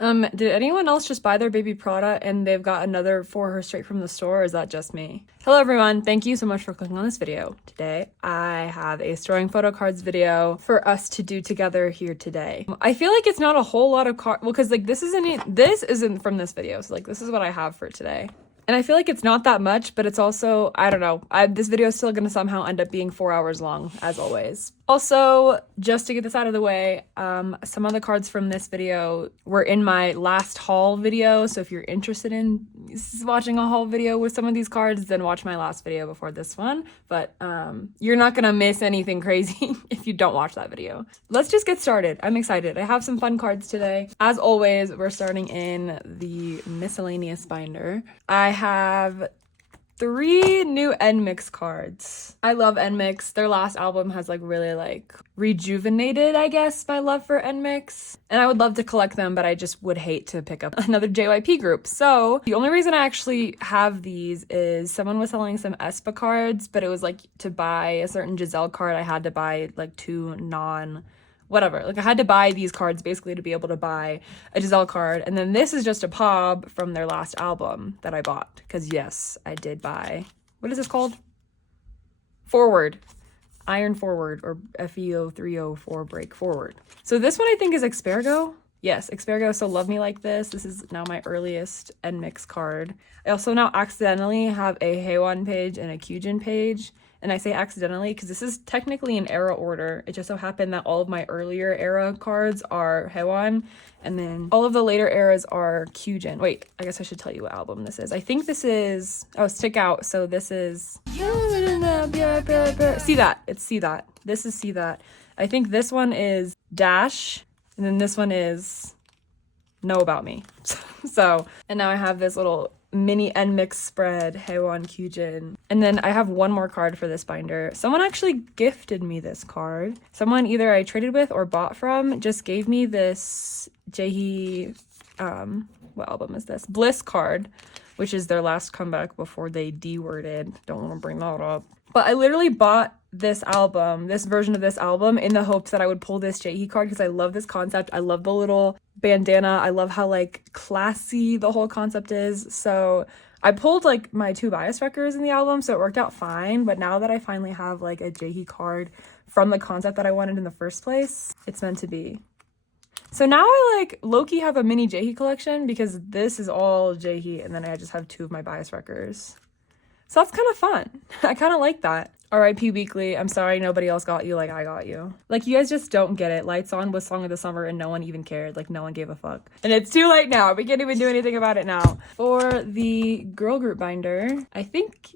Did anyone else just buy their baby Prada and they've got another for her straight from the store, or is that just me? Hello everyone, thank you so much for clicking on this video. Today, I have a storing photo cards video for us to do together here today. I feel like it's not a whole lot of cards, well, because like this isn't from this video, so like this is what I have for today. And I feel like it's not that much, but it's also, I don't know, this video is still gonna somehow end up being 4 hours long, as always. Also, just to get this out of the way, some of the cards from this video were in my last haul video, so if you're interested in watching a haul video with some of these cards, then watch my last video before this one. But you're not gonna miss anything crazy if you don't watch that video. Let's just get started. I'm excited. I have some fun cards today. As always, we're starting in the miscellaneous binder. I have 3 new nmixx cards. I love nmixx. Their last album has like really like rejuvenated, I guess, my love for nmixx. And I would love to collect them, but I just would hate to pick up another JYP group. So the only reason I actually have these is someone was selling some aespa cards, but it was like to buy a certain Giselle card, I had to buy like 2 whatever. Like I had to buy these cards basically to be able to buy a Giselle card. And then this is just a pop from their last album that I bought. Because yes, I did buy, what is this called? Forward. Iron Forward, or FEO 304 Break Forward. So this one I think is Expergo. Yes, Expergo, So Love Me Like This. This is now my earliest nmixx card. I also now accidentally have a Haewon page and a Kyujin page. And I say accidentally because this is technically in era order. It just so happened that all of my earlier era cards are Haewon, and then all of the later eras are Kyujin. Wait, I guess I should tell you what album this is. I think this is, oh, Stick Out. So this is, see that, it's See That. This is See That. I think this one is Dash, and then this one is Know About Me. So, and now I have this little mini nmixx spread, Haewon, Kyujin. And then I have one more card for this binder. Someone actually gifted me this card. Someone either I traded with or bought from just gave me this Jaehee, what album is this? Bliss card, which is their last comeback before they D-worded. Don't want to bring that up. But I literally bought this album, this version of this album, in the hopes that I would pull this Jaehee card because I love this concept. I love the little bandana. I love how like classy the whole concept is. So I pulled like my 2 bias records in the album, so it worked out fine. But now that I finally have like a Jaehee card from the concept that I wanted in the first place, it's meant to be. So now I like low-key have a mini Jaehee collection because this is all Jaehee and then I just have 2 of my bias records. So that's kind of fun. I kind of like that. R.I.P. Weekly. I'm sorry nobody else got you like I got you. Like, you guys just don't get it. Lights On was Song of the Summer and no one even cared. Like, no one gave a fuck. And it's too late now. We can't even do anything about it now. For the girl group binder, I think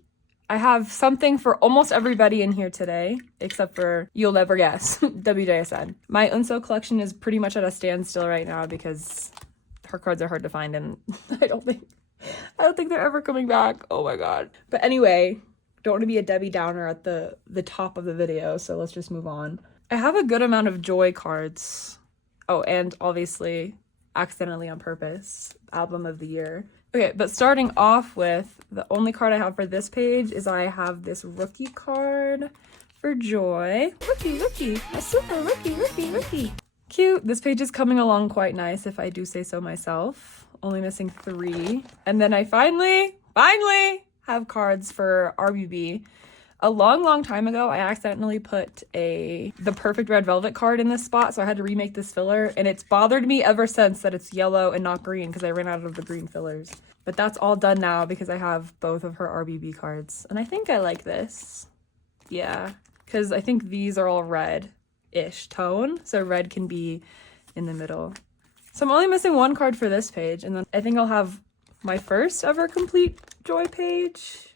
I have something for almost everybody in here today, except for, you'll never guess, WJSN. My Unso collection is pretty much at a standstill right now because her cards are hard to find and I don't think they're ever coming back. Oh my god. But anyway, don't want to be a Debbie Downer at the top of the video, so let's just move on. I have a good amount of Joy cards. Oh, and obviously, accidentally on purpose, album of the year. Okay, but starting off with, the only card I have for this page is I have this rookie card for Joy. Rookie, a super rookie. Cute. This page is coming along quite nice, if I do say so myself. Only missing 3. And then I finally have cards for RBB. A long time ago, I accidentally put the perfect red velvet card in this spot, so I had to remake this filler, and it's bothered me ever since that it's yellow and not green because I ran out of the green fillers. But that's all done now because I have both of her RBB cards, and I think I like this. Yeah, because I think these are all red-ish tone, so red can be in the middle. So I'm only missing 1 card for this page, and then I think I'll have my first ever complete Joy page.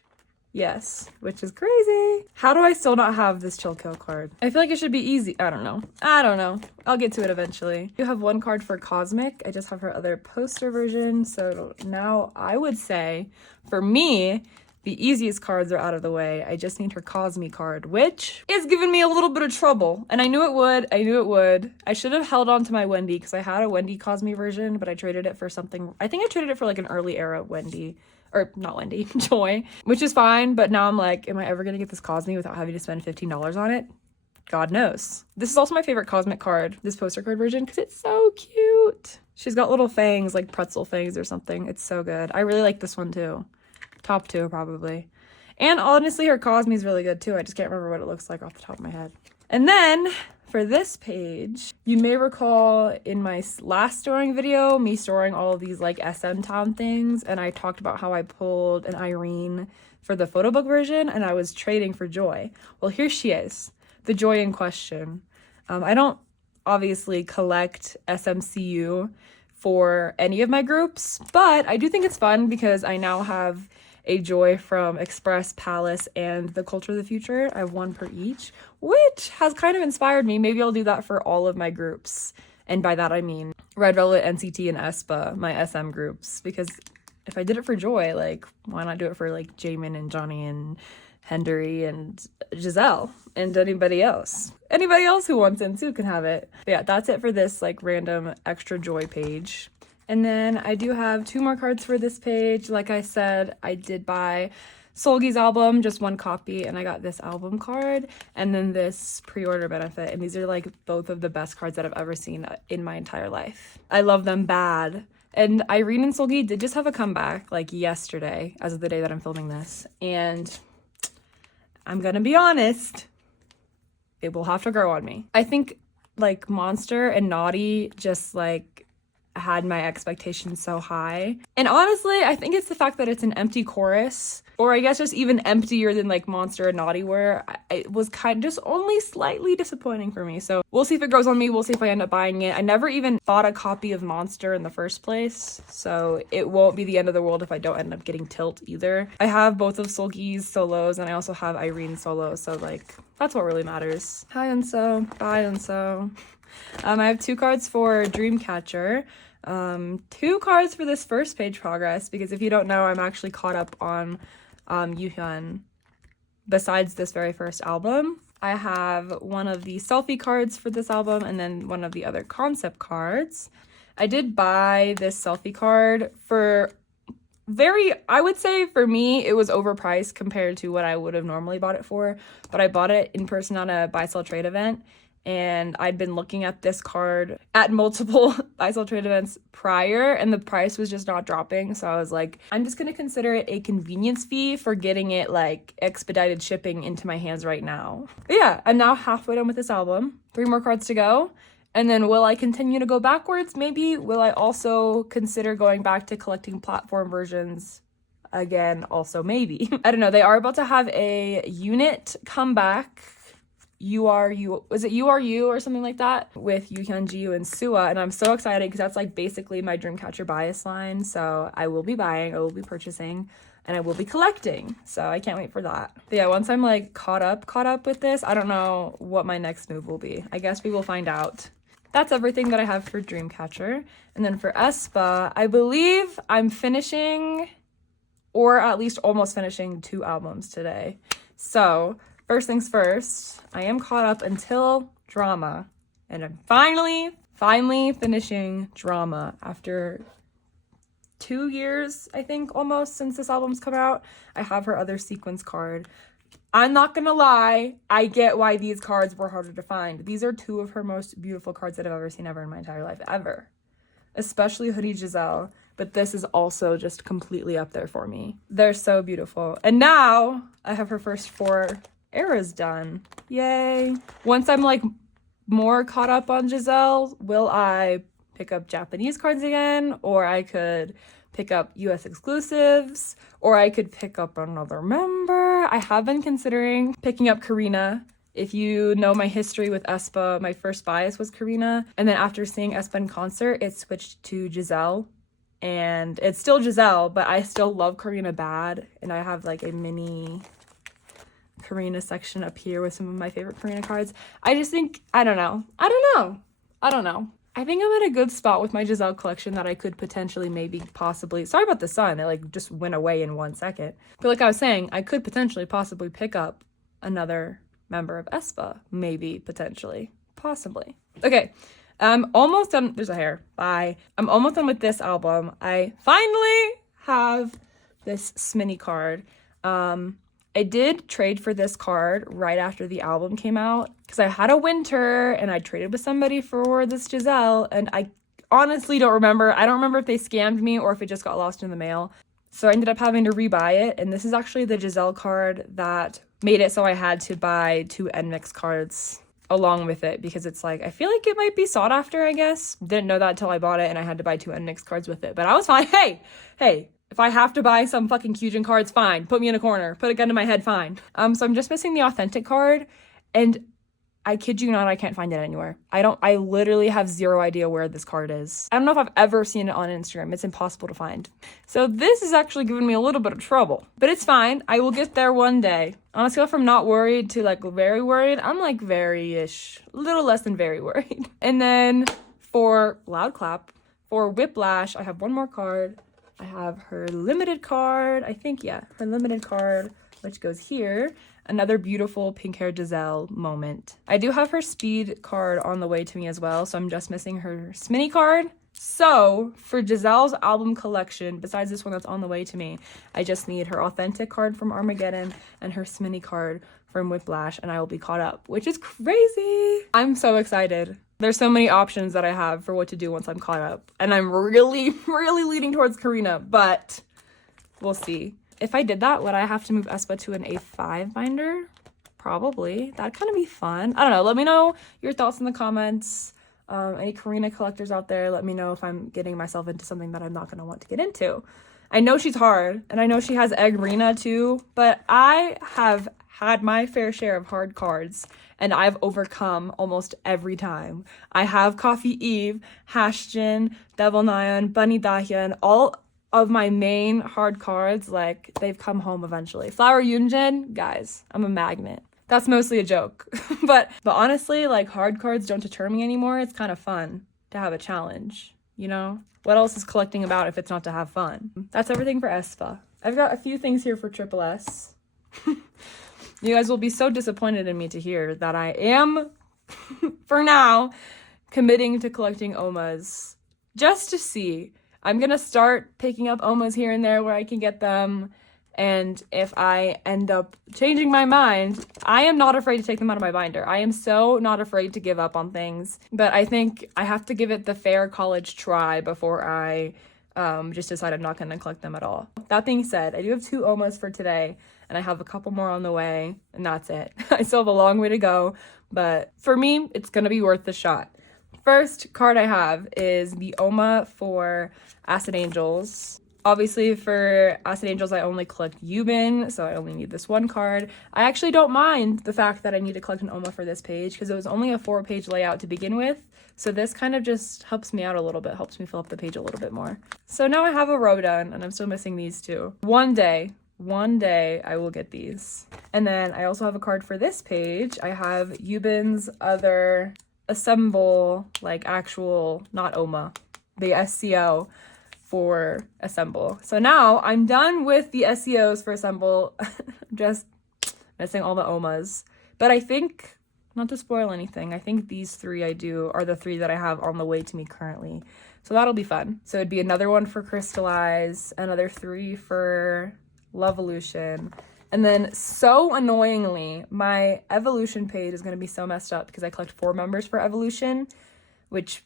Yes, which is crazy. How do I still not have this Chill Kill card? I feel like it should be easy. I don't know. I'll get to it eventually. You have 1 card for Cosmic. I just have her other poster version. So now I would say, for me, the easiest cards are out of the way. I just need her Cosme card, which is giving me a little bit of trouble. And I knew it would. I should have held on to my Wendy because I had a Wendy Cosme version, but I traded it for something. I think I traded it for like an early era Wendy. Or not Wendy, Joy, which is fine. But now I'm like, am I ever going to get this Cosme without having to spend $15 on it? God knows. This is also my favorite Cosmic card, this poster card version, because it's so cute. She's got little fangs, like pretzel fangs or something. It's so good. I really like this one too. Top 2 probably. And honestly, her Cosme is really good too. I just can't remember what it looks like off the top of my head. And then for this page, you may recall in my last storing video, me storing all of these like SM Town things, and I talked about how I pulled an Irene for the photo book version and I was trading for Joy. Well, here she is, the Joy in question. I don't obviously collect SMCU for any of my groups, but I do think it's fun because I now have a Joy from Express, Palace, and the Culture of the Future. I have 1 per each, which has kind of inspired me. Maybe I'll do that for all of my groups. And by that I mean Red Velvet, NCT, and aespa, my SM groups. Because if I did it for Joy, like, why not do it for like Jamin and Johnny and Hendery and Giselle and anybody else? Anybody else who wants in too can have it. But yeah, that's it for this like random extra Joy page. And then I do have 2 more cards for this page. Like I said, I did buy Solgi's album, just 1 copy, and I got this album card and then this pre-order benefit. And these are like both of the best cards that I've ever seen in my entire life. I love them bad. And Irene and Solgi did just have a comeback like yesterday, as of the day that I'm filming this. And I'm gonna be honest, it will have to grow on me. I think like Monster and Naughty just like had my expectations so high. And honestly, I think it's the fact that it's an empty chorus, or I guess just even emptier than like Monster and Naughty were. It was kind of just only slightly disappointing for me. So we'll see if it grows on me. We'll see if I end up buying it. I never even bought a copy of Monster in the first place, so it won't be the end of the world if I don't end up getting Tilt either. I have both of Solgi's solos and I also have Irene's solo, so like that's what really matters. Hi Unso, bye Unso. I have 2 cards for Dreamcatcher. 2 cards for this first page progress, because if you don't know, I'm actually caught up on Yuhyun besides this very first album. I have one of the selfie cards for this album and then one of the other concept cards. I did buy this selfie card for I would say for me, it was overpriced compared to what I would have normally bought it for, but I bought it in person on a buy sell trade event. And I'd been looking at this card at multiple buy sell trade events prior, and the price was just not dropping. So I was like, I'm just going to consider it a convenience fee for getting it like expedited shipping into my hands right now. But yeah, I'm now halfway done with this album. 3 more cards to go. And then will I continue to go backwards? Maybe. Will I also consider going back to collecting platform versions again? Also maybe. I don't know. They are about to have a unit comeback. Was it URU or something like that with Yuhyun, Jiu, and Sua, and I'm so excited because that's like basically my Dreamcatcher bias line. So I will be buying, I will be purchasing, and I will be collecting. So I can't wait for that. But yeah, once I'm like caught up with this, I don't know what my next move will be. I guess we will find out. That's everything that I have for Dreamcatcher. And then for aespa, I believe I'm finishing, or at least almost finishing, 2 albums today. So first things first, I am caught up until Drama, and I'm finally finishing Drama after 2 years, I think, almost, since this album's come out. I have her other sequence card. I'm not gonna lie, I get why these cards were harder to find. These are 2 of her most beautiful cards that I've ever seen ever in my entire life, ever. Especially Hoodie Giselle, but this is also just completely up there for me. They're so beautiful. And now I have her first 4 eras done. Yay. Once I'm like more caught up on Giselle, will I pick up Japanese cards again? Or I could pick up US exclusives, or I could pick up another member. I have been considering picking up Karina. If you know my history with aespa, my first bias was Karina, and then after seeing aespa in concert, it switched to Giselle. And it's still Giselle, but I still love Karina bad, and I have like a mini Karina section up here with some of my favorite Karina cards. I just think, I don't know. I think I'm at a good spot with my Giselle collection that I could potentially, maybe, possibly, sorry about the sun, it like just went away in 1 second. But like I was saying, I could potentially, possibly pick up another member of aespa, maybe, potentially, possibly. Okay, I'm almost done. There's a hair. Bye. I'm almost done with this album. I finally have this Sminny card. I did trade for this card right after the album came out because I had a winter and I traded with somebody for this Giselle, and I honestly don't remember. I don't remember if they scammed me or if it just got lost in the mail. So I ended up having to rebuy it. And this is actually the Giselle card that made it so I had to buy 2 nmixx cards along with it, because it's like, I feel like it might be sought after, I guess. Didn't know that until I bought it, and I had to buy 2 nmixx cards with it. But I was fine. Hey, if I have to buy some fucking Kyujin cards, fine. Put me in a corner. Put a gun to my head, fine. So I'm just missing the authentic card, and I kid you not, I can't find it anywhere. I literally have zero idea where this card is. I don't know if I've ever seen it on Instagram. It's impossible to find. So this is actually giving me a little bit of trouble, but it's fine. I will get there one day. On a scale from not worried to like very worried, I'm like very-ish, a little less than very worried. And then for Loud Clap, for Whiplash, I have one more card. I have her limited card, I think, yeah, her limited card, which goes here. Another beautiful pink hair Giselle moment. I do have her speed card on the way to me as well, so I'm just missing her Sminny card. So for Giselle's album collection, besides this one that's on the way to me, I just need her authentic card from Armageddon and her Sminny card from Whiplash, and I will be caught up, which is crazy. I'm so excited. There's so many options that I have for what to do once I'm caught up, and I'm really, really leaning towards Karina, but we'll see. If I did that, would I have to move aespa to an A5 binder? Probably. That'd kind of be fun. I don't know. Let me know your thoughts in the comments. Any Karina collectors out there, let me know if I'm getting myself into something that I'm not going to want to get into. I know she's hard, and I know she has Eggrina too, but I have had my fair share of hard cards, and I've overcome almost every time. I have Coffee Eve, Hashjin, Devil Nyan, Bunny Dahyan, all of my main hard cards, like, they've come home eventually. Flower Yunjin, guys, I'm a magnet. That's mostly a joke. but honestly, like, hard cards don't deter me anymore. It's kind of fun to have a challenge, you know? What else is collecting about if it's not to have fun? That's everything for aespa. I've got a few things here for Triple S. You guys will be so disappointed in me to hear that I am, for now, committing to collecting Omas just to see. I'm gonna start picking up Omas here and there where I can get them, and if I end up changing my mind, I am not afraid to take them out of my binder. I am so not afraid to give up on things, but I think I have to give it the fair college try before I just decide I'm not gonna collect them at all. That being said, I do have 2 Omas for today, and I have a couple more on the way, and that's it. I still have a long way to go, but for me, it's gonna be worth the shot. First card I have is the Oma for Acid Angels. Obviously for Acid Angels, I only collect Yubin, so I only need this one card. I actually don't mind the fact that I need to collect an Oma for this page, because it was only a 4-page layout to begin with, so this kind of just helps me out a little bit, helps me fill up the page a little bit more. So now I have a row done, and I'm still missing these 2. One day I will get these. And then I also have a card for this page. I have Yubin's other Assemble, like actual, not Oma, the SCO for Assemble. So now I'm done with the SCOs for Assemble, just missing all the Omas. But I think, not to spoil anything, I think these 3 are the 3 that I have on the way to me currently. So that'll be fun. So it'd be another one for Crystallize, another 3 for Loveolution. And then, so annoyingly, my Evolution page is going to be so messed up because I collect 4 members for Evolution, which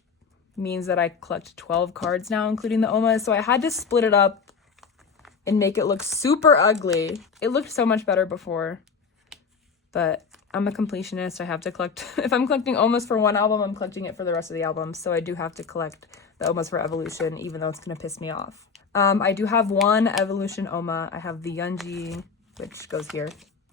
means that I collect 12 cards now, including the Omas. So I had to split it up and make it look super ugly. It looked so much better before, but I'm a completionist. I have to collect, if I'm collecting Omas for one album, I'm collecting it for the rest of the album. So I do have to collect the Omas for Evolution, even though it's going to piss me off. I do have one Evolution Oma. I have the Yunji, which goes here.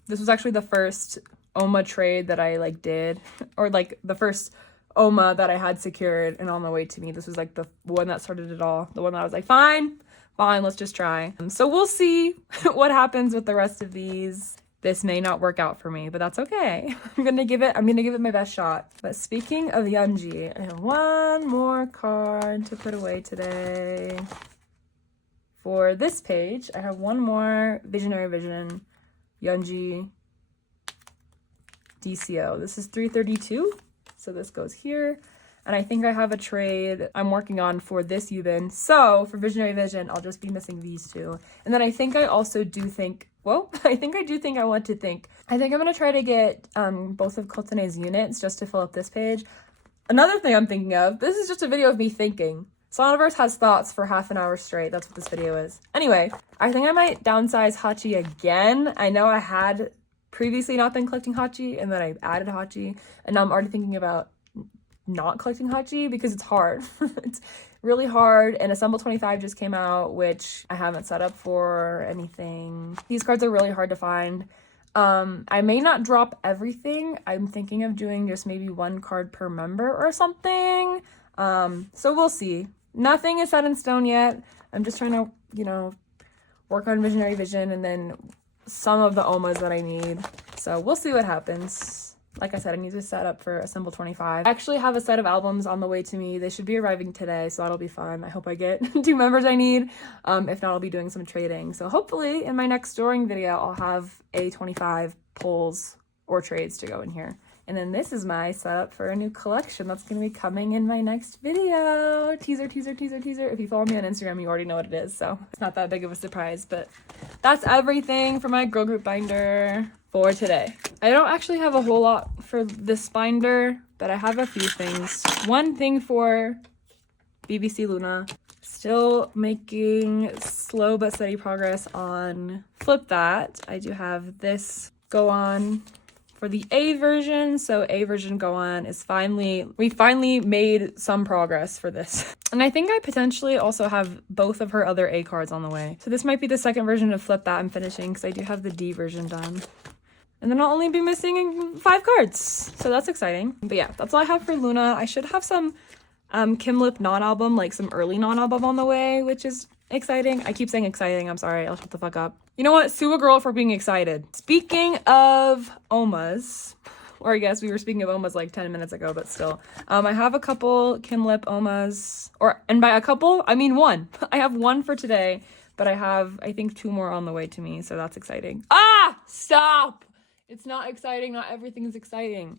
This was actually the first Oma trade that I did, or the first Oma that I had secured and on the way to me. This was like the one that started it all. The one that I was like, fine, let's just try. So we'll see what happens with the rest of these. This may not work out for me, but that's okay. I'm gonna give it my best shot. But speaking of Yunji, I have one more card to put away today. For this page, I have one more Visionary Vision Yunji DCO. This is 332, so this goes here. And I think I have a trade I'm working on for this Yubin. So for Visionary Vision, I'll just be missing these 2. And then I think I also do think, I think I'm gonna try to get both of Kotane's units just to fill up this page. Another thing I'm thinking of, this is just a video of me thinking. Soniverse has thoughts for half an hour straight. That's what this video is. Anyway, I think I might downsize Hachi again. I know I had previously not been collecting Hachi, and then I added Hachi, and now I'm already thinking about not collecting Hachi because it's hard. It's really hard, and Assemble 25 just came out, which I haven't set up for anything. These cards are really hard to find. I may not drop everything. I'm thinking of doing just maybe one card per member or something. So we'll see. Nothing is set in stone yet. I'm just trying to, you know, work on Visionary Vision and then some of the OMAs that I need. So we'll see what happens. Like I said, I need to set up for Assemble 25. I actually have a set of albums on the way to me. They should be arriving today, so that'll be fun. I hope I get 2 members I need. If not, I'll be doing some trading. So hopefully in my next storing video, I'll have A25 pulls or trades to go in here. And then this is my setup for a new collection that's going to be coming in my next video. Teaser, teaser, teaser, teaser. If you follow me on Instagram, you already know what it is, so it's not that big of a surprise. But that's everything for my girl group binder for today. I don't actually have a whole lot for this binder, but I have a few things. One thing for BBC Loona. Still making slow but steady progress on Flip That. I do have this go on for the A version. So A version go on is we finally made some progress for this. And I think I potentially also have both of her other A cards on the way. So this might be the second version of Flip That I'm finishing because I do have the D version done. And then I'll only be missing 5 cards. So that's exciting. But yeah, that's all I have for Loona. I should have some Kim Lip non-album, like some early non-album on the way, which is exciting. I keep saying exciting. I'm sorry. I'll shut the fuck up. You know what? Sue a girl for being excited. Speaking of OMAs, or I guess we were speaking of OMAs like 10 minutes ago, but still. I have a couple Kim Lip OMAs, and by a couple, I mean 1. I have 1 for today, but I have, I think, 2 more on the way to me, so that's exciting. Ah! Stop! It's not exciting. Not everything is exciting.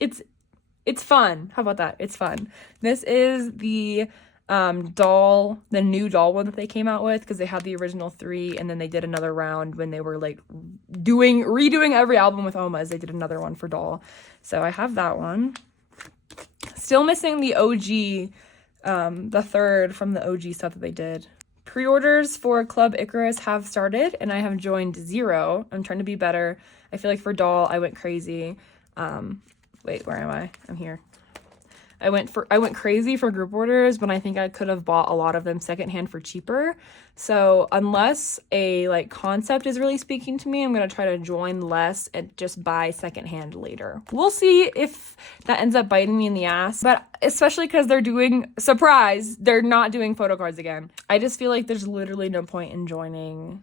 It's fun. How about that? It's fun. This is the the new doll one that they came out with, because they had the original 3 and then they did another round when they were like redoing every album with OMAs. They did another one for doll. So I have that one. Still missing the OG, the 3rd from the OG stuff that they did. Pre-orders for Club Icarus have started and I have joined 0. I'm trying to be better. I feel like for doll I went crazy. Wait, where am I? I'm here. I went crazy for group orders, but I think I could have bought a lot of them secondhand for cheaper. So unless a like concept is really speaking to me, I'm going to try to join less and just buy secondhand later. We'll see if that ends up biting me in the ass, but especially because they're doing, surprise, they're not doing photo cards again. I just feel like there's literally no point in joining,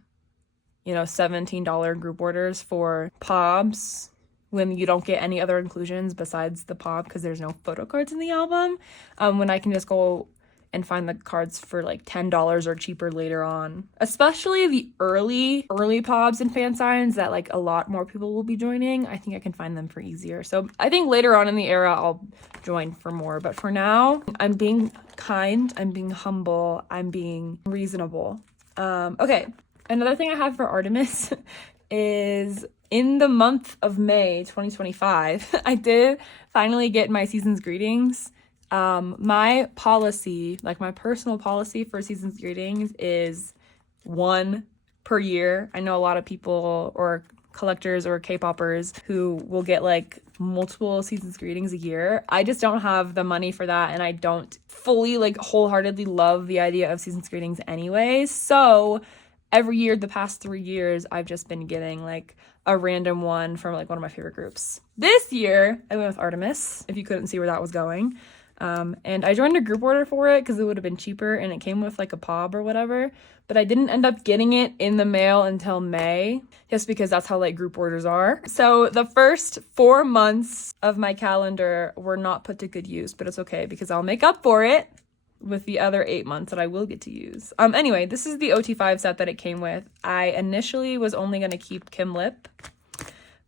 you know, $17 group orders for POBs when you don't get any other inclusions besides the pop because there's no photo cards in the album, when I can just go and find the cards for like $10 or cheaper later on. Especially the early pobs and fan signs that like a lot more people will be joining. I think I can find them for easier. So I think later on in the era I'll join for more, but for now I'm being kind, I'm being humble, I'm being reasonable. Okay, another thing I have for Artemis is in the month of May 2025, I did finally get my season's greetings. My policy, like my personal policy for season's greetings is 1 per year. I know a lot of people or collectors or K-poppers who will get like multiple season's greetings a year. I just don't have the money for that, and I don't fully like wholeheartedly love the idea of season's greetings anyways. So every year, the past 3 years, I've just been getting like a random one from like one of my favorite groups. This year, I went with Artemis, if you couldn't see where that was going. And I joined a group order for it because it would have been cheaper and it came with like a POB or whatever. But I didn't end up getting it in the mail until May, just because that's how like group orders are. So the first 4 months of my calendar were not put to good use, but it's okay because I'll make up for it with the other 8 months that I will get to use. Anyway, this is the OT5 set that it came with. I initially was only going to keep Kim Lip,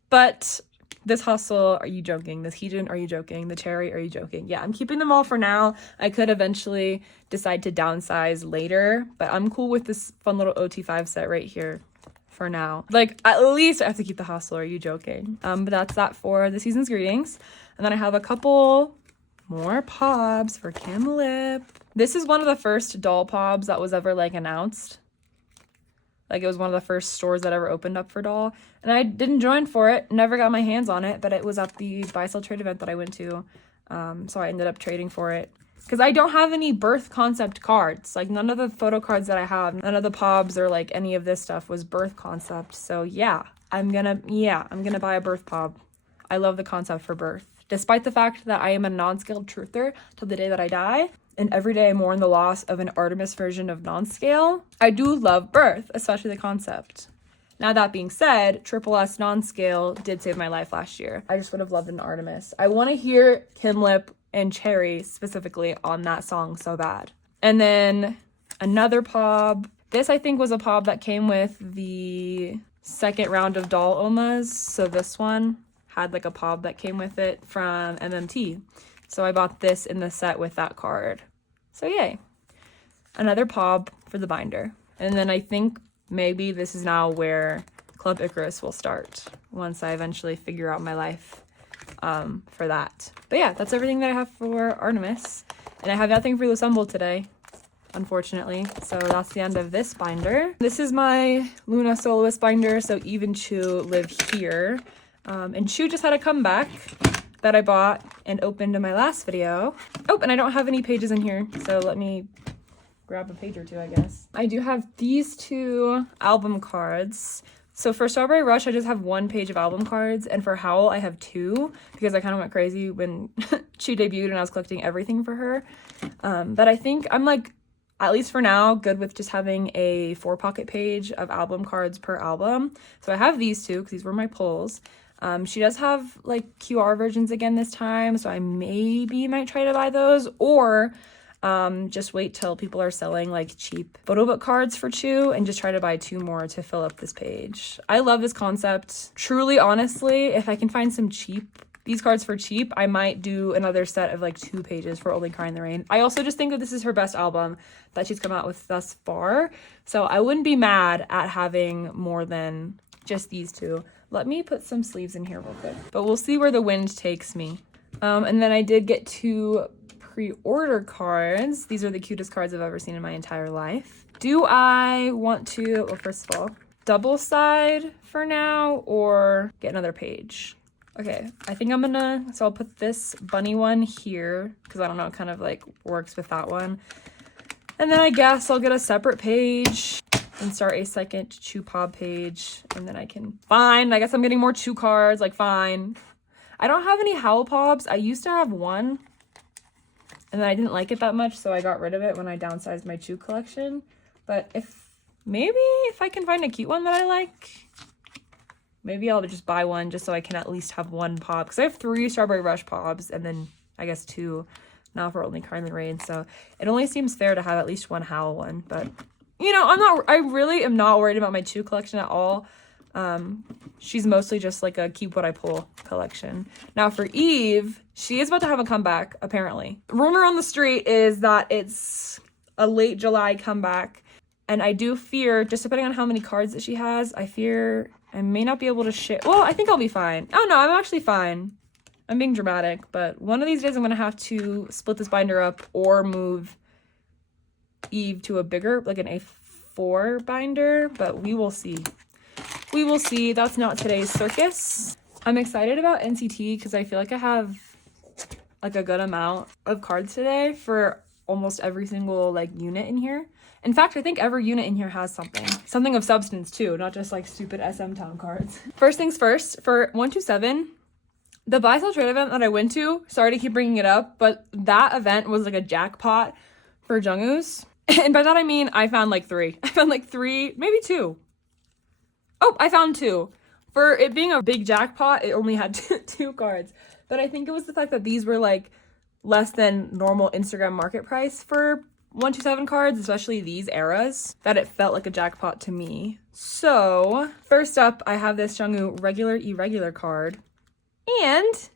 but this Hustle, are you joking? This Heejun, are you joking? The Cherry, are you joking? Yeah, I'm keeping them all for now. I could eventually decide to downsize later, but I'm cool with this fun little OT5 set right here. for now. Like, at least I have to keep the hustle. Are you joking? But that's that for the season's greetings. And then I have a couple more pobs for Kim Lip. This is one of the first doll pobs that was ever like announced. Like, it was one of the first stores that ever opened up for doll. And I didn't join for it, never got my hands on it, but it was at the buy sell trade event that I went to. So I ended up trading for it. Because I don't have any birth concept cards. Like, none of the photo cards that I have, none of the pobs or like any of this stuff was birth concept. So yeah, I'm gonna buy a birth pob. I love the concept for birth. Despite the fact that I am a non-scaled truther till the day that I die, and every day I mourn the loss of an Artemis version of non-scale, I do love birth, especially the concept. Now, that being said, Triple S non-scale did save my life last year. I just would have loved an Artemis. I want to hear Kim Lip and Cherry specifically on that song so bad. And then another pob. This, I think, was a pob that came with the second round of doll omas. So this one had like a pob that came with it from MMT. So I bought this in the set with that card. So yay. Another pob for the binder. And then I think maybe this is now where Club Icarus will start once I eventually figure out my life for that. But yeah, that's everything that I have for Artemis. And I have nothing for Lusumble today, unfortunately. So that's the end of this binder. This is my Loona Soloist binder. So Eve and Chuu live here. And Chuu just had a comeback that I bought and opened in my last video. Oh, and I don't have any pages in here, so let me grab a page or two, I guess. I do have these two album cards. So for Strawberry Rush, I just have one page of album cards, and for Howl, I have two, because I kind of went crazy when Chuu debuted and I was collecting everything for her. But I think I'm like, at least for now, good with just having a 4-pocket page of album cards per album. So I have these two, because these were my pulls. She does have like QR versions again this time, so I maybe might try to buy those, or just wait till people are selling like cheap photo book cards for Chuu and just try to buy 2 more to fill up this page. I love this concept. Truly, honestly, if I can find some these cards for cheap, I might do another set of like 2 pages for Only Cry in the Rain. I also just think that this is her best album that she's come out with thus far, so I wouldn't be mad at having more than just these 2. Let me put some sleeves in here real quick, but we'll see where the wind takes me. And then I did get 2 pre-order cards. These are the cutest cards I've ever seen in my entire life. Do I want to, well, first of all, double side for now or get another page? Okay, I think I'm gonna, so I'll put this bunny one here because I don't know, it kind of like works with that one. And then I guess I'll get a separate page and start a second Chuu pob page, and then I can, fine, I guess I'm getting more Chuu cards, like fine. I don't have any Howl pobs. I used to have one, and then I didn't like it that much, so I got rid of it when I downsized my Chuu collection. But maybe if I can find a cute one that I like, maybe I'll just buy one just so I can at least have 1 pob, because I have 3 Strawberry Rush pobs, and then I guess 2 now for Only Cry in the Rain, so it only seems fair to have at least 1 Howl one, but you know, I really am not worried about my Chuu collection at all. She's mostly just like a keep what I pull collection. Now for Eve, she is about to have a comeback, apparently. Rumor on the street is that it's a late July comeback, and I do fear, just depending on how many cards that she has, I fear I may not be able to ship. Well, I think I'll be fine. Oh no, I'm actually fine. I'm being dramatic, but one of these days I'm gonna have to split this binder up or move Eve to a bigger, like an A4 binder, but we will see. We will see. That's not today's circus. I'm excited about NCT because I feel like I have like a good amount of cards today for almost every single like unit in here. In fact, I think every unit in here has something of substance too, not just like stupid SM Town cards. First things first, for 127, the buy sell trade event that I went to, sorry to keep bringing it up, but that event was like a jackpot for Jungwoo's. And by that I mean I found like 3. I found like 3, maybe 2. Oh, I found 2. For it being a big jackpot, it only had 2 cards. But I think it was the fact that these were like less than normal Instagram market price for 127 cards, especially these eras, that it felt like a jackpot to me. So first up, I have this Jungwoo regular irregular card, and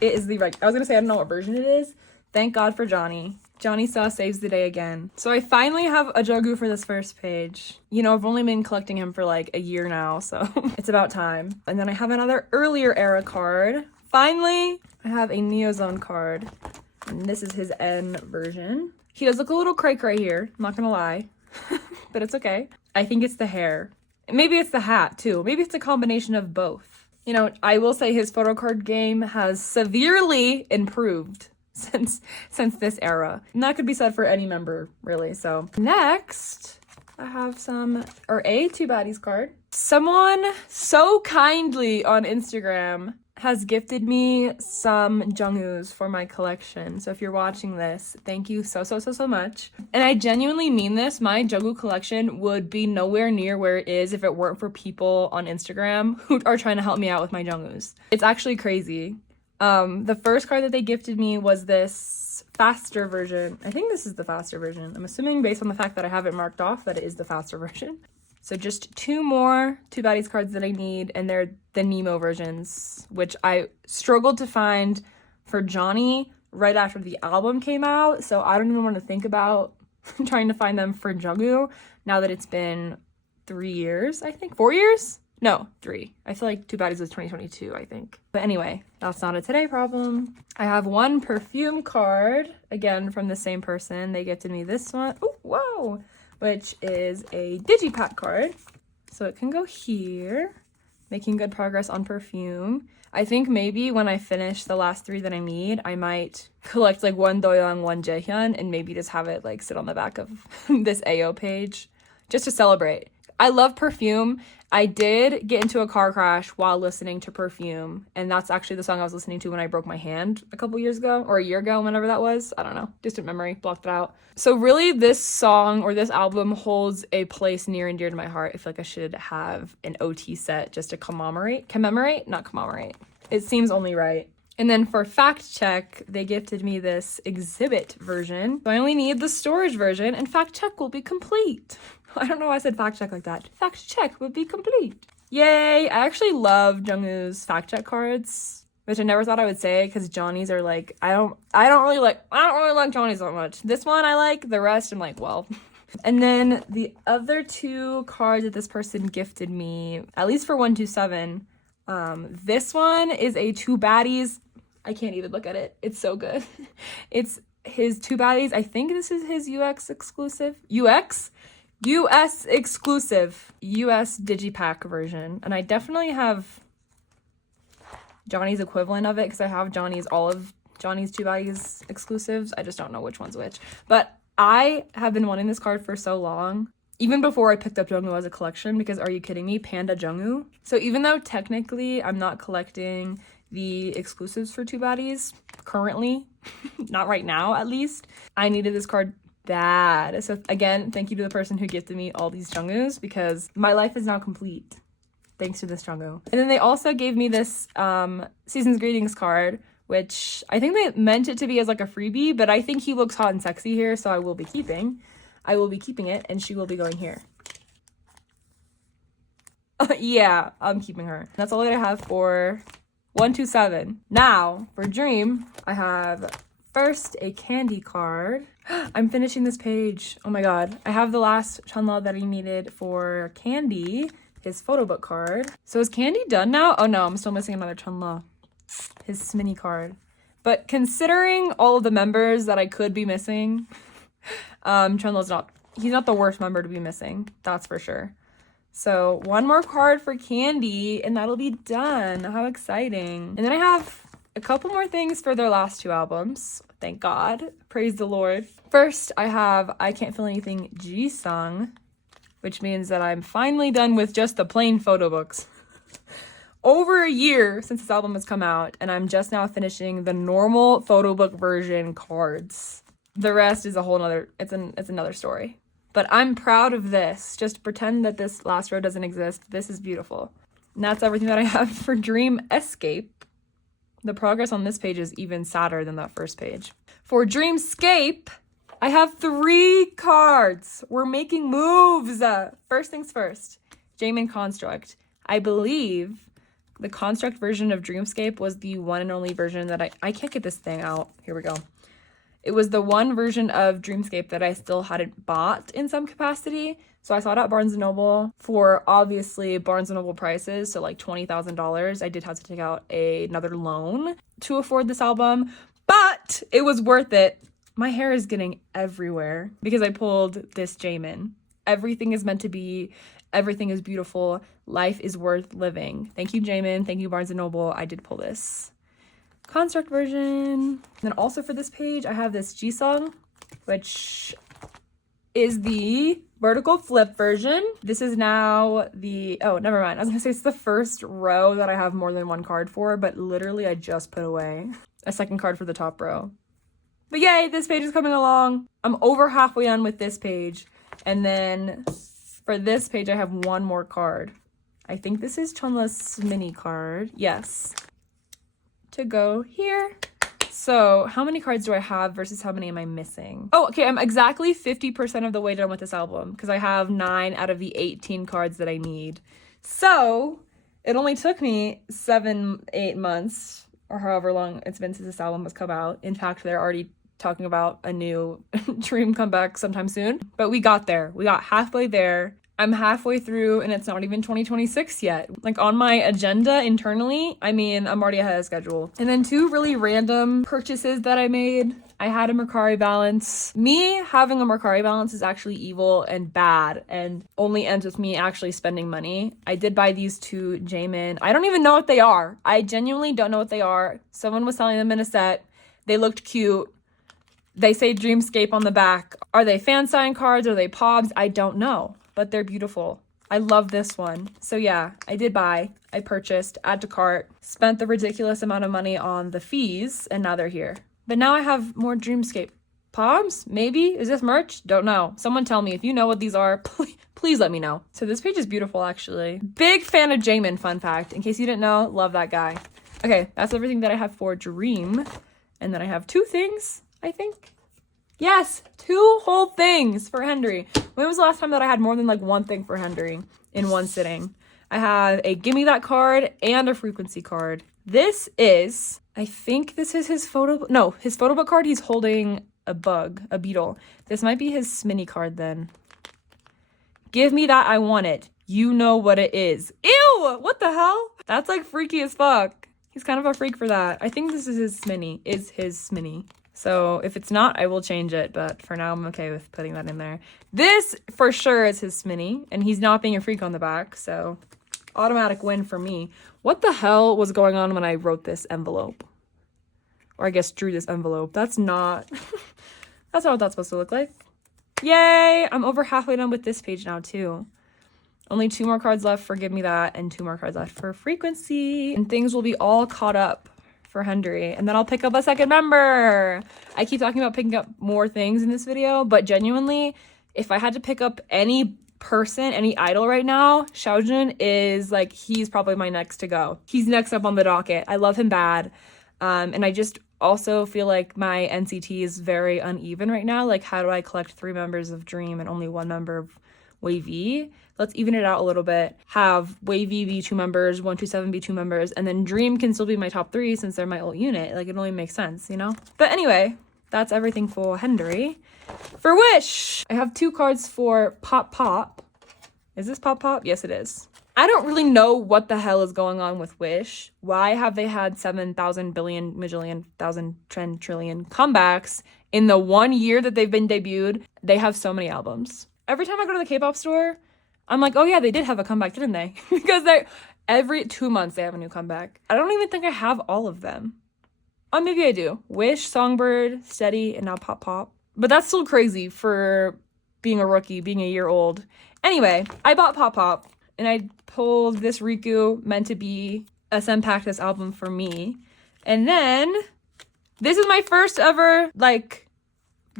it is the I was gonna say I don't know what version it is. Thank God for Johnny. Johnny Saw saves the day again. So I finally have a Jungkook for this first page. You know, I've only been collecting him for like a year now, so it's about time. And then I have another earlier era card. Finally, I have a Neozone card. And this is his N version. He does look a little crake right here, I'm not gonna lie. But it's okay. I think it's the hair. Maybe it's the hat too. Maybe it's a combination of both. You know, I will say his photo card game has severely improved since this era. And that could be said for any member, really. So next, I have a Two Baddies card. Someone so kindly on Instagram has gifted me some Jungkook's for my collection. So if you're watching this, thank you so much. And I genuinely mean this. My Jungkook collection would be nowhere near where it is if it weren't for people on Instagram who are trying to help me out with my Jungkook's. It's actually crazy. The first card that they gifted me was this faster version. I think this is the faster version. I'm assuming based on the fact that I have it marked off that it is the faster version. So just two more Two Baddies cards that I need, and they're the Nemo versions, which I struggled to find for Johnny right after the album came out. So I don't even want to think about trying to find them for Jungkook now that it's been 3 years, I think. 4 years? No, 3. I feel like Two Baddies was 2022, I think. But anyway, that's not a today problem. I have one perfume card, again, from the same person. They gifted me this one. Oh, whoa! Which is a digipack card. So it can go here. Making good progress on perfume. I think maybe when I finish the last 3 that I need, I might collect like one Doyoung, one Jaehyun, and maybe just have it like sit on the back of this AO page just to celebrate. I love perfume. I did get into a car crash while listening to Perfume, and that's actually the song I was listening to when I broke my hand a couple years ago, or a year ago, whenever that was. I don't know. Distant memory. Blocked it out. So really, this song or this album holds a place near and dear to my heart. I feel like I should have an OT set just to commemorate. Not commemorate. It seems only right. And then for fact check, they gifted me this exhibit version. So I only need the storage version, and fact check will be complete. I don't know why I said fact check like that. Fact check would be complete. Yay! I actually love Jungkook's fact check cards, which I never thought I would say because Johnny's are like I don't really like Johnny's that much. This one I like, the rest I'm like, well. And then the other 2 cards that this person gifted me, at least for 127, this one is a Two Baddies. I can't even look at it. It's so good. It's his Two Baddies. I think this is his US exclusive US digipack version. And I definitely have Johnny's equivalent of it because I have all of Johnny's Two Baddies exclusives. I just don't know which one's which. But I have been wanting this card for so long. Even before I picked up Jungkook as a collection, because are you kidding me? Panda Jungkook. So even though technically I'm not collecting the exclusives for Two Baddies currently, not right now at least, I needed this card bad. So again, thank you to the person who gifted me all these Jungkooks because my life is now complete thanks to this Jungkook. And then they also gave me this Season's Greetings card, which I think they meant it to be as like a freebie, but I think he looks hot and sexy here, so I will be keeping it, and she will be going here. Yeah, I'm keeping her. That's all that I have for 127. Now, for Dream, I have first a candy card. I'm finishing this page. Oh my god. I have the last Chunla that I needed for Candy, his photo book card. So is Candy done now? Oh no, I'm still missing another Chunla. His mini card. But considering all of the members that I could be missing, Chunla's he's not the worst member to be missing. That's for sure. So one more card for Candy and that'll be done. How exciting. And then I have a couple more things for their last 2 albums. Thank God. Praise the Lord. First, I have I Can't Feel Anything G-Sung, which means that I'm finally done with just the plain photo books. Over a year since this album has come out, and I'm just now finishing the normal photo book version cards. The rest is a whole nother, it's another story. But I'm proud of this. Just pretend that this last row doesn't exist. This is beautiful. And that's everything that I have for Dream Escape. The progress on this page is even sadder than that first page. For Dreamscape, I have 3 cards. We're making moves. First things first, Jaemin Construct. I believe the Construct version of Dreamscape was the one and only version that I can't get this thing out. Here we go. It was the one version of Dreamscape that I still hadn't bought in some capacity. So I saw it at Barnes & Noble for obviously Barnes & Noble prices, so like $20,000. I did have to take out another loan to afford this album, but it was worth it. My hair is getting everywhere because I pulled this Jamin. Everything is meant to be. Everything is beautiful. Life is worth living. Thank you, Jamin. Thank you, Barnes & Noble. I did pull this construct version. And then also for this page, I have this G-Song, which is the vertical flip version. This is now the, oh, never mind. I was gonna say it's the first row that I have more than one card for, but literally I just put away a second card for the top row. But yay, this page is coming along. I'm over halfway done with this page. And then for this page, I have one more card. I think this is Chunla's mini card. Yes. To go here. So how many cards do I have versus how many am I missing? Oh, okay, I'm exactly 50% of the way done with this album because I have 9 out of the 18 cards that I need. So it only took me 7-8 months or however long it's been since this album has come out. In fact, they're already talking about a new Dream comeback sometime soon. But we got there. We got halfway there. I'm halfway through and it's not even 2026 yet. Like on my agenda internally, I mean, I'm already ahead of schedule. And then 2 really random purchases that I made. I had a Mercari balance. Me having a Mercari balance is actually evil and bad and only ends with me actually spending money. I did buy these 2 Jamin. I don't even know what they are. I genuinely don't know what they are. Someone was selling them in a set. They looked cute. They say Dreamscape on the back. Are they fan sign cards? Are they pobs? I don't know. But they're beautiful. I love this one. So yeah, I did buy, I purchased, add to cart, spent the ridiculous amount of money on the fees, and now they're here. But now I have more Dreamscape. Poms? Maybe? Is this merch? Don't know. Someone tell me if you know what these are, please let me know. So this page is beautiful actually. Big fan of Jamin, fun fact. In case you didn't know, love that guy. Okay, that's everything that I have for Dream. And then I have 2 things, I think. Yes, 2 whole things for Henry. When was the last time that I had more than like one thing for Henry in one sitting? I have a Gimme That card and a frequency card. This is, I think this is his his photo book card. He's holding a bug, a beetle. This might be his mini card then. Give me that, I want it. You know what it is. Ew, what the hell? That's like freaky as fuck. He's kind of a freak for that. I think this is his mini. So if it's not, I will change it. But for now, I'm okay with putting that in there. This for sure is his mini, and he's not being a freak on the back. So automatic win for me. What the hell was going on when I wrote this envelope? Or I guess drew this envelope. That's not what that's supposed to look like. Yay! I'm over halfway done with this page now too. Only 2 more cards left for Give Me That and 2 more cards left for Frequency. And things will be all caught up for Henry. And then I'll pick up a second member. I keep talking about picking up more things in this video, but genuinely, if I had to pick up any person, any idol right now, Xiaojun is like, he's probably my next to go. He's next up on the docket. I love him bad. And I just also feel like my NCT is very uneven right now. Like, how do I collect 3 members of Dream and only 1 member of Wavy? Let's even it out a little bit. Have Wavy be 2 members, 127 be 2 members, and then Dream can still be my top 3 since they're my ult unit. Like, it only makes sense, you know? But anyway, that's everything for Henry. For Wish, I have 2 cards for Pop Pop. Is this Pop Pop? Yes, it is. I don't really know what the hell is going on with Wish. Why have they had 7,000 billion, majillion, thousand, trillion comebacks in the 1 year that they've been debuted? They have so many albums. Every time I go to the K-pop store, I'm like, oh yeah, they did have a comeback, didn't they? Because every 2 months they have a new comeback. I don't even think I have all of them. Oh, maybe I do. Wish, Songbird, Steady, and now Pop Pop. But that's still crazy for being a rookie, being a year old. Anyway, I bought Pop Pop, and I pulled this Riku meant to be a Senpactus album for me. And then, this is my first ever, like,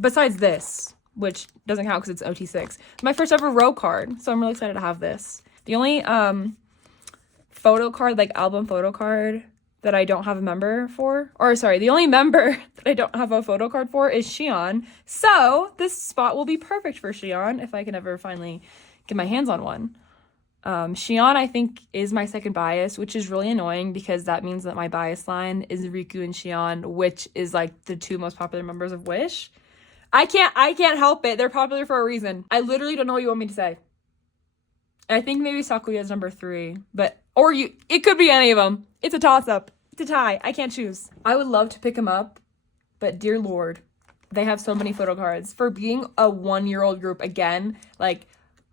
besides this, which doesn't count because it's OT6, my first ever row card. So I'm really excited to have this. The only photo card, like album photo card that I don't have a member for, or sorry, the only member that I don't have a photo card for is Xion. So this spot will be perfect for Xion if I can ever finally get my hands on one. Xion, I think, is my second bias, which is really annoying because that means that my bias line is Riku and Xion, which is like the two most popular members of Wish. I can't help it. They're popular for a reason. I literally don't know what you want me to say. I think maybe Sakuya is number 3, but it could be any of them. It's a toss-up. It's a tie. I can't choose. I would love to pick them up, but dear Lord, they have so many photo cards. For being a 1-year-old group, again, like,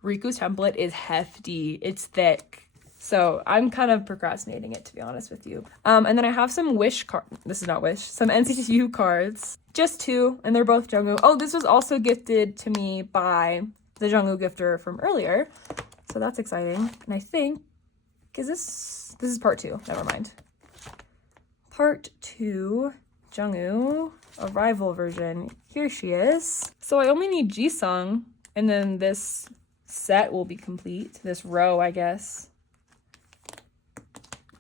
Riku's template is hefty. It's thick. So I'm kind of procrastinating it, to be honest with you. And then I have some Wish cards. This is not Wish. Some NCTU cards. Just 2, and they're both Jungwoo. Oh, this was also gifted to me by the Jungwoo gifter from earlier. So that's exciting. And I think, this is part 2. Never mind. Part 2, Jungwoo, Arrival version. Here she is. So I only need Jisung, and then this set will be complete. This row, I guess.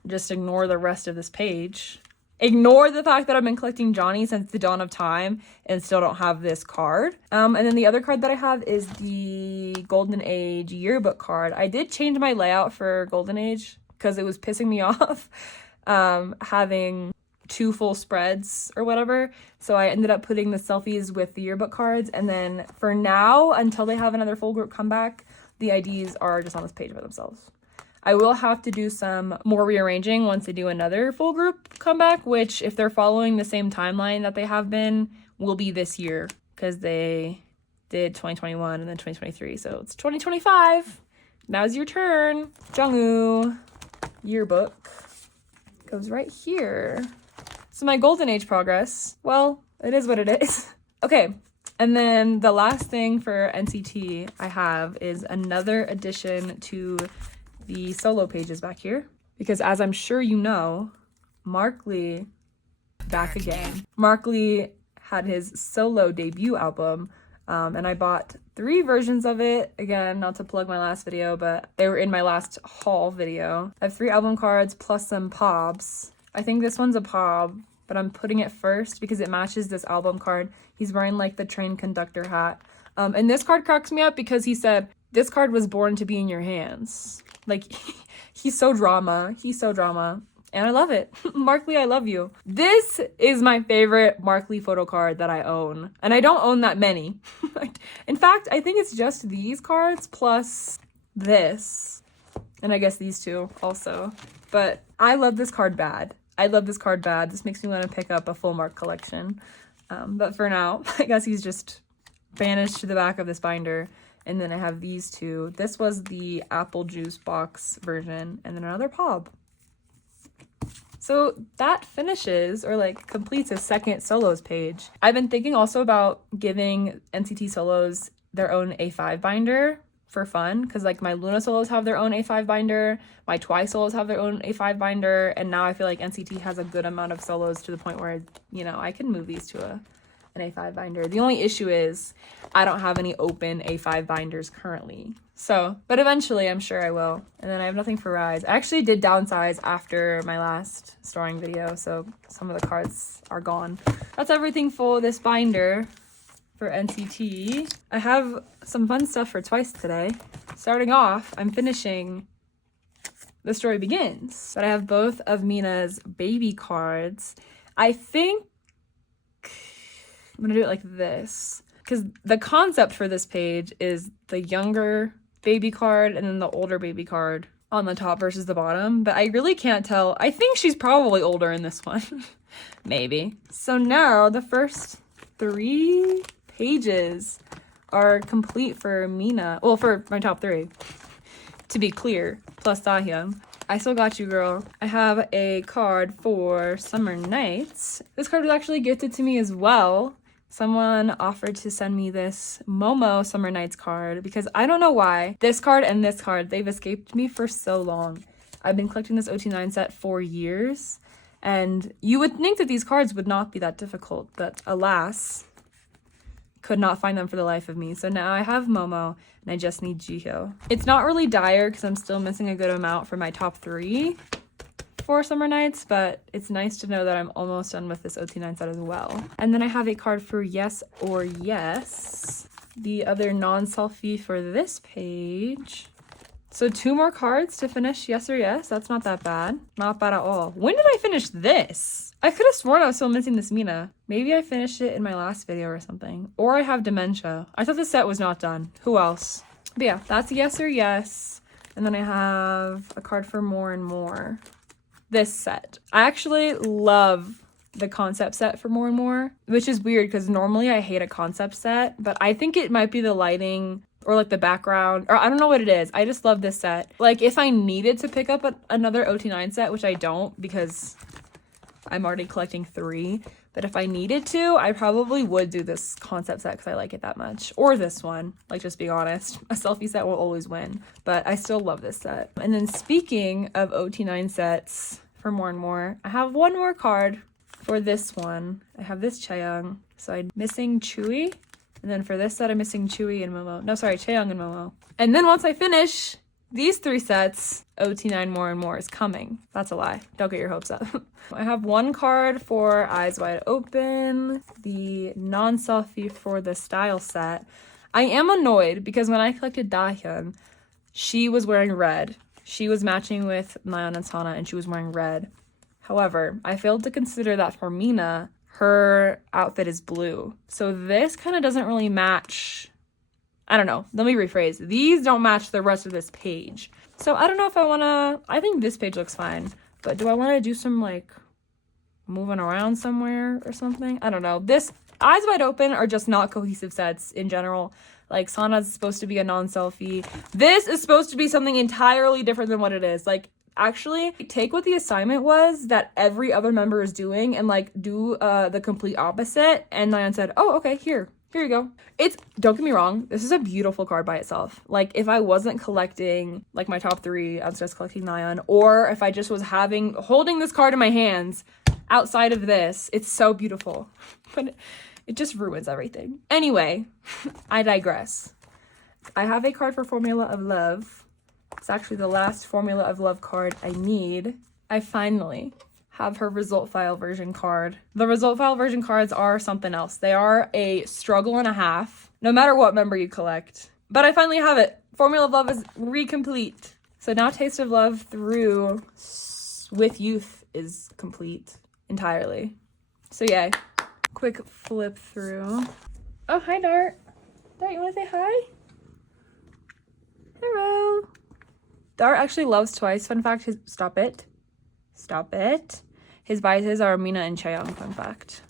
Just ignore the rest of this page. Ignore the fact that I've been collecting Johnny since the dawn of time and still don't have this card. And then the other card that I have is the Golden Age yearbook card. I did change my layout for Golden Age because it was pissing me off having 2 full spreads or whatever. So I ended up putting the selfies with the yearbook cards. And then for now, until they have another full group comeback, the IDs are just on this page by themselves. I will have to do some more rearranging once they do another full group comeback, which if they're following the same timeline that they have been, will be this year because they did 2021 and then 2023. So it's 2025. Now's your turn. Jungwoo yearbook goes right here. So my Golden Age progress, well, it is what it is. Okay, and then the last thing for NCT I have is another addition to the solo pages back here. Because as I'm sure you know, Mark Lee back again. Mark Lee had his solo debut album, and I bought 3 versions of it. Again, not to plug my last video, but they were in my last haul video. I have 3 album cards plus some pobs. I think this one's a pob, but I'm putting it first because it matches this album card. He's wearing like the train conductor hat. And this card cracks me up because he said, this card was born to be in your hands. Like, he's so drama. He's so drama. And I love it. Mark Lee, I love you. This is my favorite Mark Lee photo card that I own. And I don't own that many. In fact, I think it's just these cards plus this. And I guess these 2 also. But I love this card bad. I love this card bad. This makes me want to pick up a full Mark collection. But for now, I guess he's just banished to the back of this binder. And then I have these 2. This was the apple juice box version. And then another pob. So that finishes or like completes a second solos page. I've been thinking also about giving NCT solos their own A5 binder for fun. Because like my Loona solos have their own A5 binder. My Twice solos have their own A5 binder. And now I feel like NCT has a good amount of solos to the point where, you know, I can move these to an A5 binder. The only issue is I don't have any open A5 binders currently. So, but eventually I'm sure I will. And then I have nothing for Rise. I actually did downsize after my last storing video, so some of the cards are gone. That's everything for this binder for NCT. I have some fun stuff for Twice today. Starting off, I'm finishing The Story Begins. But I have both of Mina's baby cards. I think I'm gonna do it like this because the concept for this page is the younger baby card and then the older baby card on the top versus the bottom, but I really can't tell. I think she's probably older in this one. Maybe. So now the first 3 pages are complete for Mina. Well, for my top 3, to be clear, plus Taehyung. I still got you, girl. I have a card for Summer Nights. This card was actually gifted to me as well. Someone offered to send me this Momo Summer Nights card because I don't know why. This card and this card, they've escaped me for so long. I've been collecting this OT9 set for years, and you would think that these cards would not be that difficult, but alas, could not find them for the life of me. So now I have Momo, and I just need Jihyo. It's not really dire because I'm still missing a good amount for my top 3 for Summer Nights, but it's nice to know that I'm almost done with this OT9 set as well. And then I have a card for Yes or Yes. The other non-selfie for this page So 2 more cards to finish Yes or Yes. That's not that bad. Not bad at all. When did I finish this? I could have sworn I was still missing this Mina. Maybe I finished it in my last video or something. Or I have dementia. I thought the set was not done. Who else? But yeah, that's Yes or Yes. And then I have a card for More and More. This set. I actually love the concept set for More and More, which is weird because normally I hate a concept set, but I think it might be the lighting or like the background, or I don't know what it is. I just love this set. Like if I needed to pick up another OT9 set, which I don't because I'm already collecting 3, but if I needed to, I probably would do this concept set because I like it that much. Or this one, like just being honest. A selfie set will always win, but I still love this set. And then speaking of OT9 sets for More and More, I have one more card for this one. I have this Chaeyoung, so I'm missing Chewy. And then for this set, I'm missing Chewy and Momo. No, sorry, Chaeyoung and Momo. And then once I finish these 3 sets, OT9 More and More is coming. That's a lie. Don't get your hopes up. I have one card for Eyes Wide Open, the non-selfie for the style set. I am annoyed because when I collected Dahyun, she was wearing red. She was matching with Nayeon and Sana, and she was wearing red. However, I failed to consider that for Mina, her outfit is blue. So this kind of doesn't really match. I don't know. Let me rephrase. These don't match the rest of this page. So I don't know if I want to. I think this page looks fine. But do I want to do some like moving around somewhere or something? I don't know. This Eyes Wide Open are just not cohesive sets in general. Like Sana's supposed to be a non-selfie. This is supposed to be something entirely different than what it is. Like actually take what the assignment was that every other member is doing and like do the complete opposite. And Nayeon said, oh, okay, here you go. Don't get me wrong, this is a beautiful card by itself. Like if I wasn't collecting like my top 3, I was just collecting Nayeon, or if I just was holding this card in my hands outside of this, it's so beautiful. But it just ruins everything. Anyway, I digress. I have a card for Formula of Love. It's actually the last Formula of Love card I need. I finally have her result file version card. The result file version cards are something else. They are a struggle and a half, no matter what member you collect. But I finally have it. Formula of Love is recomplete. So now Taste of Love through With Youth is complete entirely. So yay. Quick flip through. Oh, hi, Dart. Dart, you want to say hi? Hello. Dart actually loves Twice. Fun fact, stop it. His biases are Mina and Chaeyoung, fun fact.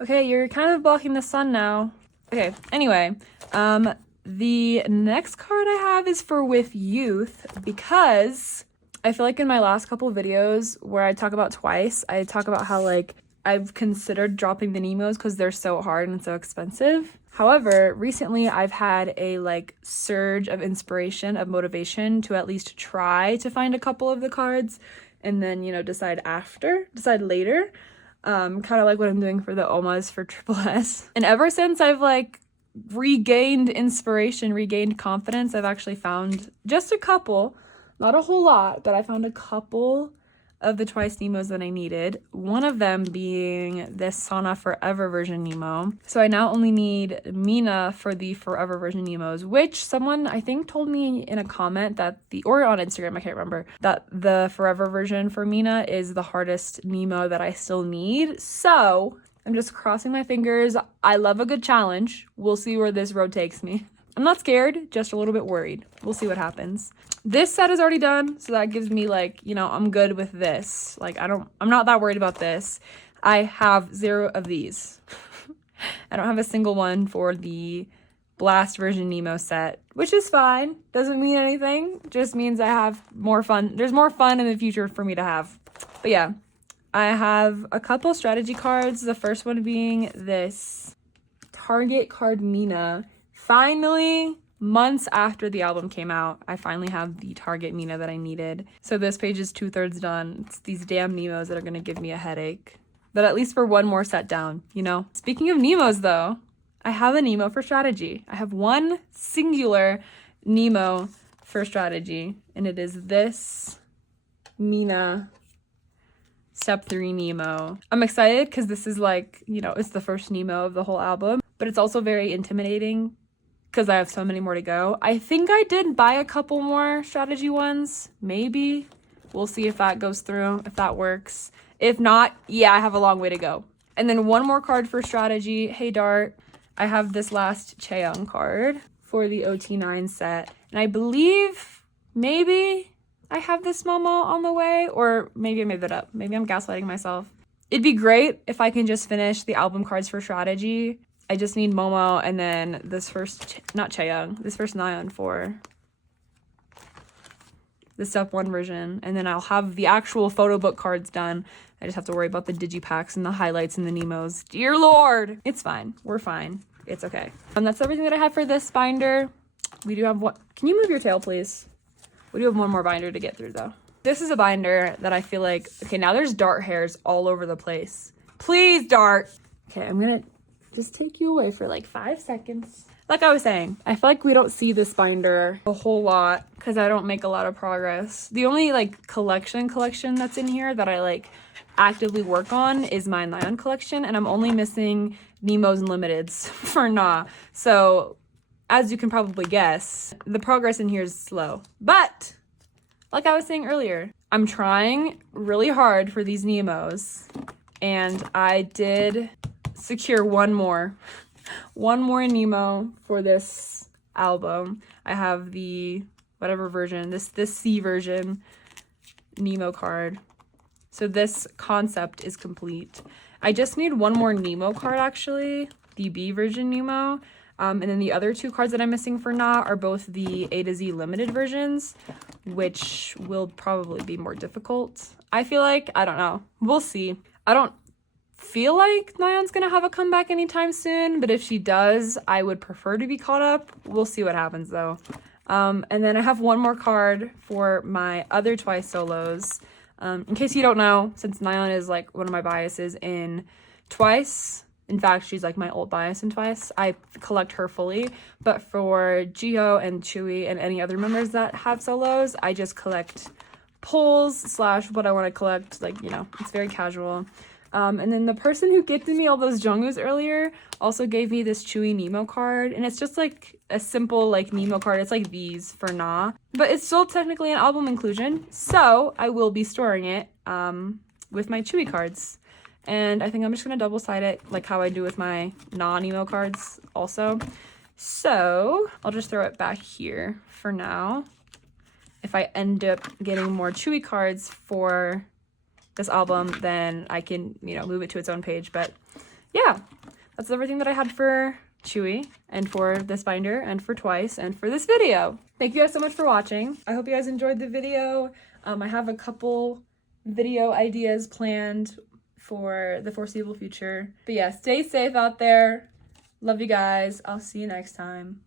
Okay, you're kind of blocking the sun now. Okay, anyway, the next card I have is for With Youth because I feel like in my last couple of videos where I talk about Twice, I talk about how like I've considered dropping the Nemos because they're so hard and so expensive. However, recently I've had a like surge of inspiration, of motivation to at least try to find a couple of the cards and then, you know, decide later. Kind of like what I'm doing for the Omas for Triple S. And ever since I've like regained inspiration, regained confidence, I've actually found just a couple, not a whole lot, but I found a couple of the Twice Nemos that I needed. One of them being this Sana Forever version Nemo. So I now only need Mina for the Forever version Nemos, which someone I think told me in a comment that or on Instagram, I can't remember, that the Forever version for Mina is the hardest Nemo that I still need. So I'm just crossing my fingers. I love a good challenge. We'll see where this road takes me. I'm not scared, just a little bit worried. We'll see what happens. This set is already done, so that gives me like, you know, I'm good with this. Like I'm not that worried about this. I have 0 of these. I don't have a single one for the Blast version Nemo set, which is fine. Doesn't mean anything. Just means I have more fun. There's more fun in the future for me to have. But yeah, I have a couple strategy cards. The first one being this Target card Mina. Finally, months after the album came out, I finally have the Target Mina that I needed. So this page is 2/3 done. It's these damn Nemos that are going to give me a headache. But at least for one more set down, you know? Speaking of Nemos, though, I have a Nemo for strategy. I have one singular Nemo for strategy, and it is this Mina Step 3 Nemo. I'm excited because this is like, you know, it's the first Nemo of the whole album, but it's also very intimidating because I have so many more to go. I think I did buy a couple more strategy ones, maybe. We'll see if that goes through, if that works. If not, yeah, I have a long way to go. And then one more card for strategy. Hey Dart, I have this last Chaeyoung card for the OT9 set. And I believe maybe I have this Momo on the way, or maybe I made that up. Maybe I'm gaslighting myself. It'd be great if I can just finish the album cards for strategy. I just need Momo and then this first, not Chaeyoung, this first Nayeon for the step 1 version. And then I'll have the actual photo book cards done. I just have to worry about the digipacks and the highlights and the Nemos. Dear Lord! It's fine. We're fine. It's okay. And that's everything that I have for this binder. We do have what? Can you move your tail, please? We do have one more binder to get through, though. This is a binder that I feel like, okay, now there's Dart hairs all over the place. Please, Dart! Okay, I'm gonna just take you away for like 5 seconds. Like I was saying, I feel like we don't see this binder a whole lot because I don't make a lot of progress. The only like collection that's in here that I like actively work on is my Nayeon collection, and I'm only missing Nemos and Limiteds for Na. So as you can probably guess, the progress in here is slow. But like I was saying earlier, I'm trying really hard for these Nemos, and I did secure one more Nemo for this album. I have the whatever version, this C version Nemo card. So this concept is complete. I just need one more Nemo card actually, the B version Nemo. And then the other 2 cards that I'm missing for Na are both the A to Z limited versions, which will probably be more difficult. I feel like, I don't know. We'll see. I don't feel like Nayeon's gonna have a comeback anytime soon, but if she does, I would prefer to be caught up. We'll see what happens though. And then I have one more card for my other Twice solos. In case you don't know, since Nayeon is like one of my biases in Twice, in fact, she's like my old bias in Twice, I collect her fully. But for Jihyo and Chewy and any other members that have solos, I just collect pulls / what I want to collect. Like, you know, it's very casual. And then the person who gifted me all those Jungwoo's earlier also gave me this Chewy Nemo card. And it's just like a simple like Nemo card. It's like these for Na. But it's still technically an album inclusion. So I will be storing it with my Chewy cards. And I think I'm just going to double side it like how I do with my non-Nemo cards also. So I'll just throw it back here for now. If I end up getting more Chewy cards for this album, then I can, you know, move it to its own page. But yeah, that's everything that I had for Chewy and for this binder and for Twice and for this video. Thank you guys so much for watching. I hope you guys enjoyed the video. I have a couple video ideas planned for the foreseeable future. But yeah, stay safe out there. Love you guys. I'll see you next time.